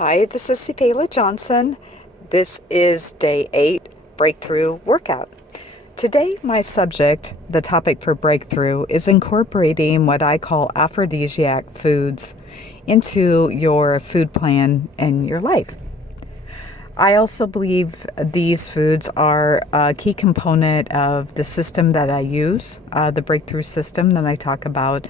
Hi, this is Sefela Johnson. This is day 8 Breakthrough Workout. Today, my subject, the topic for breakthrough, is incorporating what I call Aphrodisiac Foods into your food plan and your life. I also believe these foods are a key component of the system that I use, the breakthrough system that I talk about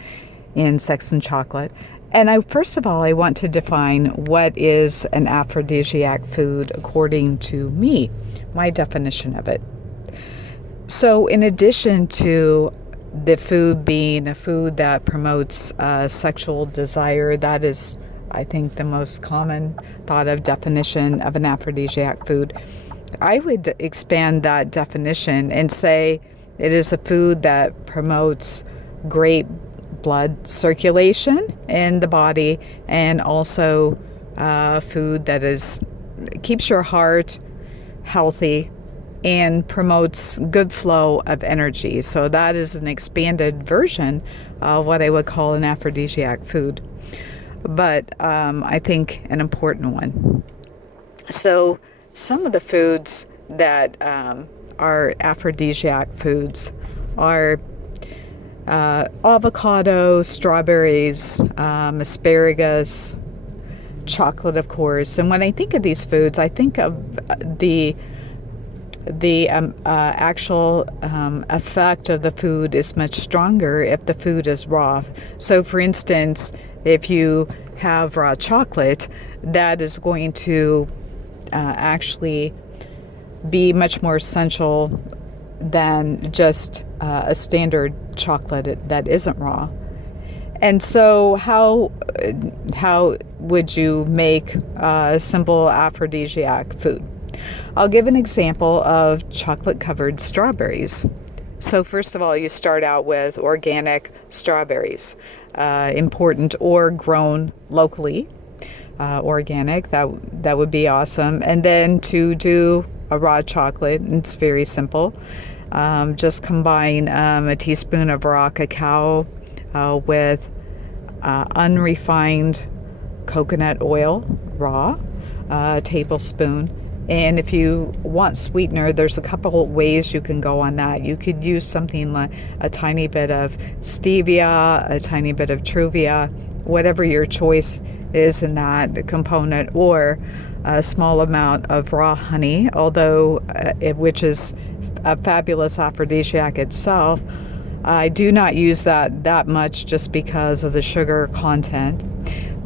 in Sex and Chocolate. And first of all, I want to define what is an aphrodisiac food according to me, my definition of it. So in addition to the food being a food that promotes sexual desire, that is, I think, the most common thought of definition of an aphrodisiac food. I would expand that definition and say it is a food that promotes great blood circulation in the body, and also food that keeps your heart healthy and promotes good flow of energy. So that is an expanded version of what I would call an aphrodisiac food, but I think an important one. So some of the foods that are aphrodisiac foods are avocado, strawberries, asparagus, chocolate, of course. And when I think of these foods, I think of the actual effect of the food is much stronger if the food is raw. So, for instance, if you have raw chocolate, that is going to actually be much more essential than just a standard chocolate that isn't raw. And so how would you make a simple aphrodisiac food? I'll give an example of chocolate-covered strawberries. So first of all, you start out with organic strawberries, important, or grown locally. Organic, that would be awesome. And then to do a raw chocolate, it's very simple. Just combine a teaspoon of raw cacao with unrefined coconut oil, raw, a tablespoon. And if you want sweetener, there's a couple of ways you can go on that. You could use something like a tiny bit of stevia, a tiny bit of Truvia, whatever your choice is in that component, or a small amount of raw honey, although which is a fabulous aphrodisiac itself. I do not use that much just because of the sugar content.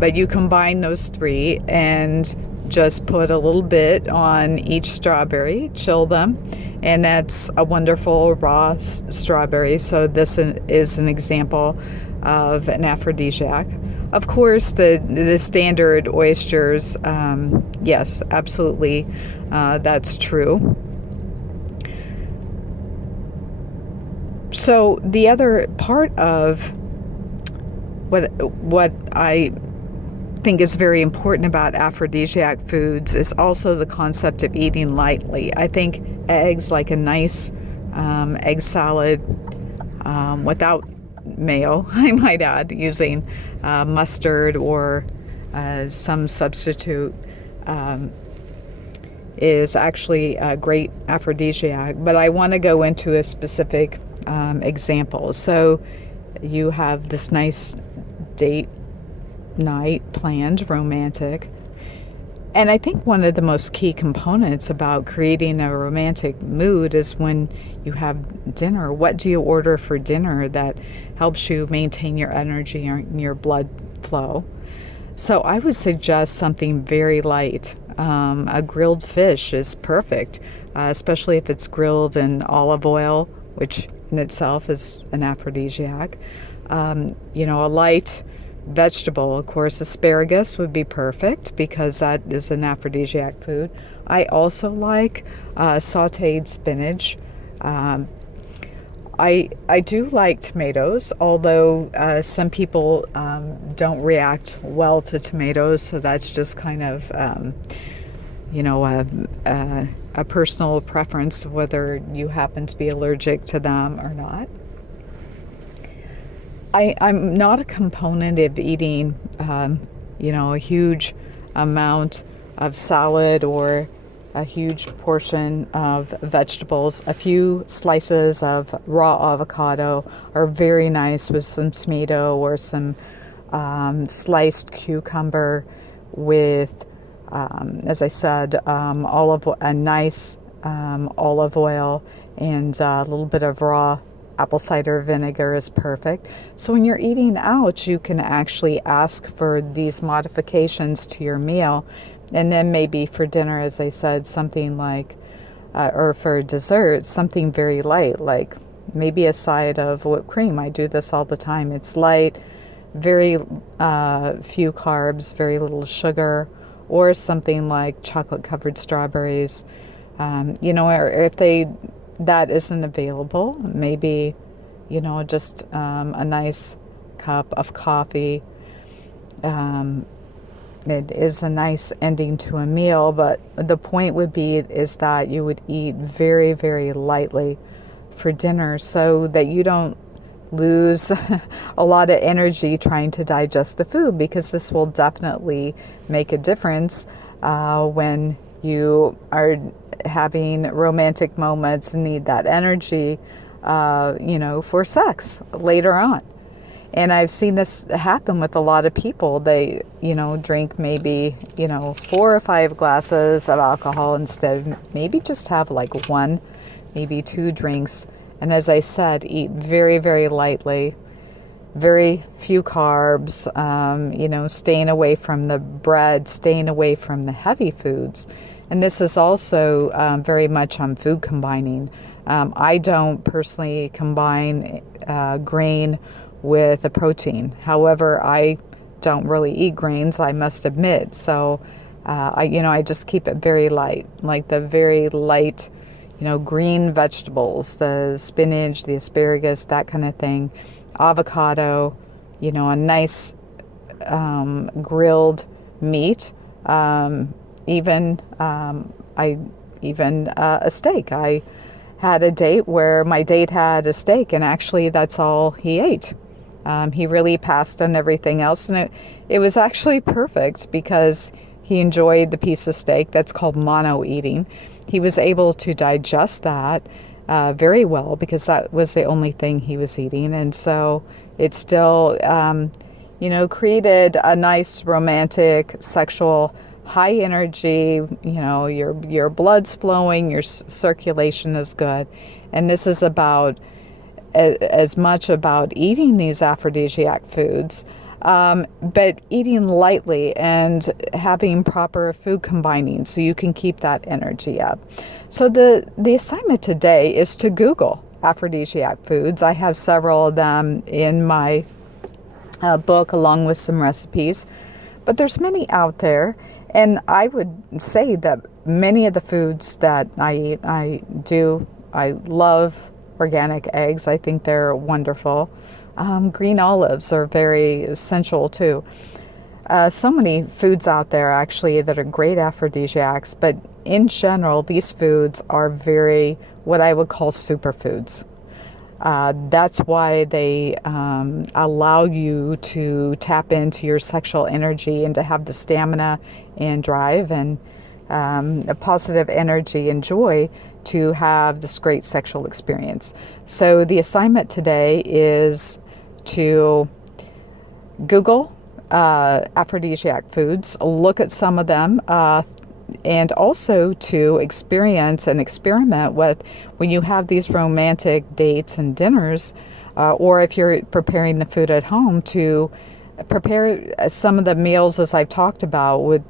But you combine those three and just put a little bit on each strawberry, chill them, and that's a wonderful raw strawberry. So this is an example of an aphrodisiac. Of course, the standard oysters, yes, absolutely, that's true. So the other part of what I think is very important about aphrodisiac foods is also the concept of eating lightly. I think eggs, like a nice egg salad without mayo, I might add, using mustard or some substitute, is actually a great aphrodisiac. But I want to go into a specific example. So you have this nice date night planned, romantic. And I think one of the most key components about creating a romantic mood is when you have dinner. What do you order for dinner that helps you maintain your energy and your blood flow? So I would suggest something very light. A grilled fish is perfect, especially if it's grilled in olive oil, which in itself is an aphrodisiac. A light vegetable, of course, asparagus would be perfect because that is an aphrodisiac food. I also like sauteed spinach. I do like tomatoes, although some people don't react well to tomatoes, so that's just kind of a personal preference, whether you happen to be allergic to them or not. I'm not a component of eating, a huge amount of salad or a huge portion of vegetables. A few slices of raw avocado are very nice with some tomato or some sliced cucumber with, as I said, a nice olive oil, and a little bit of raw apple cider vinegar is perfect. So when you're eating out, you can actually ask for these modifications to your meal. And then maybe for dinner, as I said, something like, or for dessert, something very light, like maybe a side of whipped cream. I do this all the time. It's light, very few carbs, very little sugar, or something like chocolate covered strawberries. Or if that isn't available, maybe, just a nice cup of coffee. It is a nice ending to a meal, but the point would be is that you would eat very, very lightly for dinner so that you don't lose a lot of energy trying to digest the food, because this will definitely make a difference when you are having romantic moments and need that energy, for sex later on. And I've seen this happen with a lot of people. They, drink maybe, 4 or 5 glasses of alcohol instead of maybe just have like 1, maybe 2 drinks. And as I said, eat very, very lightly, very few carbs, staying away from the bread, staying away from the heavy foods. And this is also very much on food combining. I don't personally combine grain with a protein. However, I don't really eat grains, I must admit. So, I just keep it very light, like the very light, green vegetables, the spinach, the asparagus, that kind of thing. Avocado, a nice grilled meat, even a steak. I had a date where my date had a steak, and actually that's all he ate. He really passed on everything else, and it was actually perfect because he enjoyed the piece of steak. That's called mono eating. He was able to digest that very well because that was the only thing he was eating, and so it still, created a nice romantic, sexual, high energy. Your blood's flowing, your circulation is good, and this is about as much about eating these aphrodisiac foods, but eating lightly and having proper food combining so you can keep that energy up. So the assignment today is to Google aphrodisiac foods. I have several of them in my book along with some recipes, but there's many out there. And I would say that many of the foods that I eat, I love organic eggs. I think they're wonderful. Green olives are very essential too. So many foods out there actually that are great aphrodisiacs, but in general, these foods are very, what I would call superfoods. That's why they allow you to tap into your sexual energy and to have the stamina and drive and a positive energy and joy to have this great sexual experience. So the assignment today is to Google aphrodisiac foods, look at some of them, and also to experience and experiment with when you have these romantic dates and dinners, or if you're preparing the food at home, to prepare some of the meals as I've talked about with,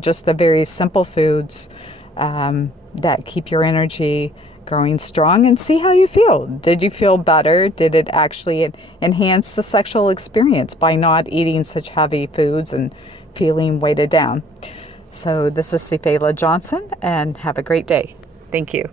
just the very simple foods that keep your energy growing strong, and see how you feel. Did you feel better? Did it actually enhance the sexual experience by not eating such heavy foods and feeling weighted down? So this is Sifela Johnson, and have a great day. Thank you.